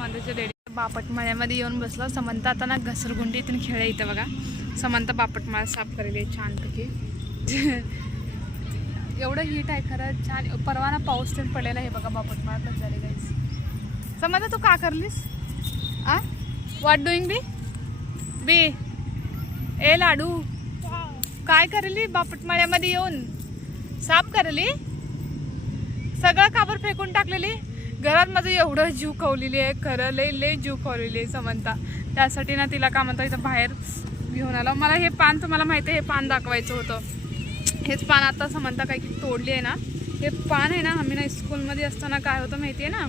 समंताच्या daddy बापटमाळ्यामध्ये येऊन बसलो. समंत आता ना घसरगुंडीतून खेळ इथं बघा. समंत बापटमाळा साफ करेल छानपैकी. एवढं हीट आहे खरं छान. परवा ना पाऊस पण पडलेला. हे बघा बापटमाळा कसं झाले गाईस. समंत तू का करलीस? आ व्हॉट डुईंग बी ए लाडू काय करली? बापटमाळ्यामध्ये येऊन साफ करली. सगळं काबर फेकून टाकलेली. घरात माझं एवढं जीव खवलेली आहे खरं. लय जीव खवलेली आहे समंता. त्यासाठी ना तिला का म्हणतो इथं बाहेर घेऊन आलो. मला हे पान तुम्हाला माहिती आहे हे पान दाखवायचं होतं. हेच पान आता समंता काही तोडली आहे ना. हे पान आहे ना आम्ही ना स्कूलमध्ये असताना काय होतं माहिती आहे ना.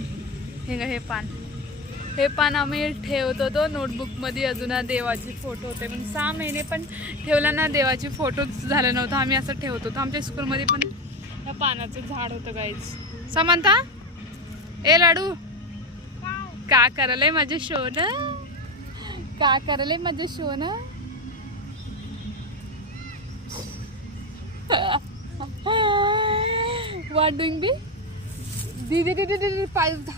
हे पान आम्ही ठेवत होतो नोटबुकमध्ये. अजून देवाचे फोटो होते पण 6 महिने पण ठेवला ना देवाचे फोटोच झाले नव्हतं. आम्ही असं ठेवत होतो. आमच्या स्कूलमध्ये पण या पानाचं झाड होतं गाईज. समंता ए लाडू का करले माझे शोन? का करले माझे शोन? व्हॉट डुईंग बी दीदी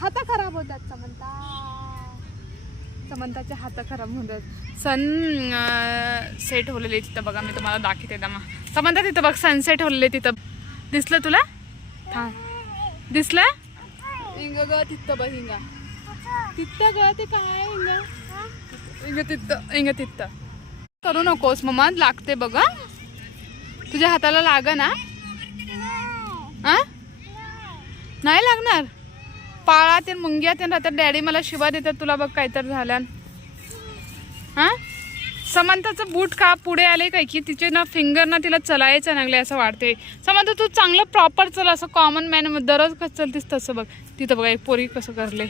हात खराब होतात समंताचे हात खराब होतात. सनसेट होलेले तिथं बघा. मी तुम्हाला दाखवते दमा. समंता तिथं बघ सनसेट होलेले तिथं. दिसलं तुला? हा दिसलं? हिंग ग तिथं बघ. हिंगा तिथं ग ते काय हिंग तिथं करू नकोस मम्मा. लागते बघ. तुझ्या हाताला लाग ना. नाही लागणार. पाळा ते मुंग्या ते राहतात. डॅडी मला शिवा देतात तुला बघ काहीतरी झाल्या. हा समंताचं बूट का पुढे आले काय की तिचे ना फिंगर ना तिला चलायचं लागले असं वाटते. समंता तू चांगलं प्रॉपर चल. असं कॉमन मॅन दररोज कसं चलतीस तसं बघ. तिथं बघा एक पोरी कसं करले.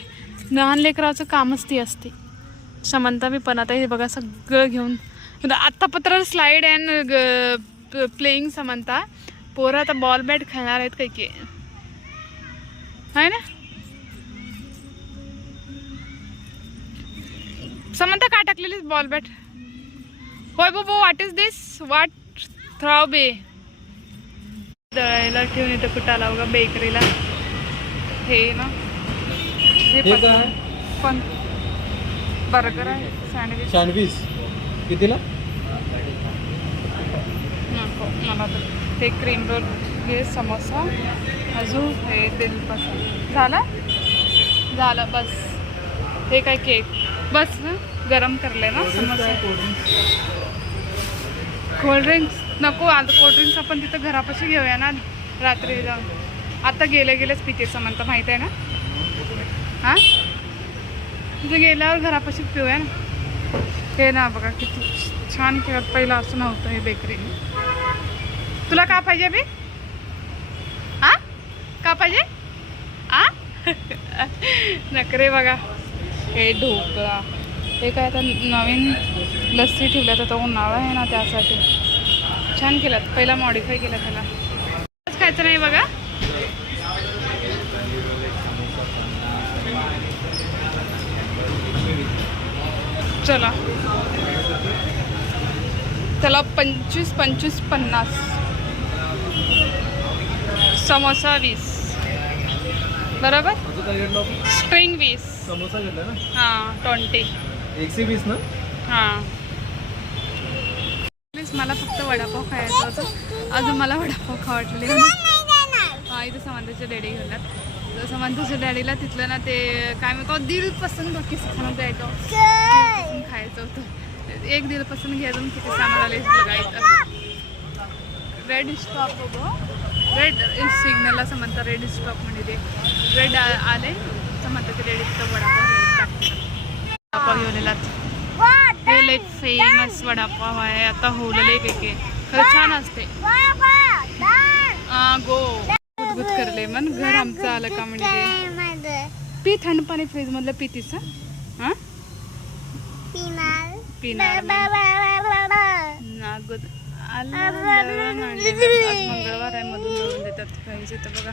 लहान लेकराचं कामच ती असते. समंता मी पण आता हे बघा सगळं घेऊन आत्ता पत्र स्लाईड अँड प्लेईंग. समंता पोरं आता बॉल बॅट खेळणार आहेत काही की आहे ना. समंता काय टाकलेली बॉल बॅट? होय बाबा व्हॉट इज दिस? व्हॉट थ्राव बे दळायला ठेवून इथं कुठं आला बघा बेकरीला. हे ना हे पण बर्गर आहे. सँडविच कितीला? नको मला तर ते क्रीम रोल हे समोसा अजून हे दिलपासून झालं बस. हे काय केक बस गरम करले ना समोसा. कोल्ड्रिंक्स नको. आता कोल्ड्रिंक्स आपण तिथं घरापाशी घेऊया ना रात्री जाऊन. आता गेलेच पिते समंता माहीत आहे ना. हां तिथे गेल्यावर घरापाशी पिऊया ना. हे ना बघा किती छान खेळत. पहिलं असं नव्हतं हे बेकरी. तुला का पाहिजे बी? हां का पाहिजे? नखरे बघा. हे ढोकळा हे काय आता नवीन लस्सी ठेवल्यात. आता उन्हाळा आहे ना त्यासाठी छान केलं. पहिला मॉडिफाय केला त्याला. खायचं नाही बघा. चला त्याला 25 50 समोसा 20 बरोबर. स्प्रिंग 20 समोसा घेतला ना. हां 20 120 ना. हां प्लीज मला फक्त वडापाव खायचा होता. अजून मला वडापाव खा वाटले. हां इथं समंताच्या डॅडी घेऊन समंताच्या डॅडीला तिथलं ना ते काय म्हणतो दिलपासून बाकी खाणं द्यायचं खायचं होतं. एक दिलपासून घ्यायचं किती सामान आले बघायचं. रेड स्टॉप बघ. रेड सिग्नलला समंता रेड स्टॉप म्हणजे ते रेड आले. समंताच्या डॅडी तिथं वडापाव घेऊन येलात. हे लई फेमस वडापाव आहे. आता होलेले के खरं छान असते. गो गुदगुद करले मन घर आमचं आलं का म्हणजे पी थंड पाणी फ्रीज मधलं पितीस. हां पिणार ना गुद आलं. आज मंगळवार आहे मधून दळून देतात काहीच. इथं बघा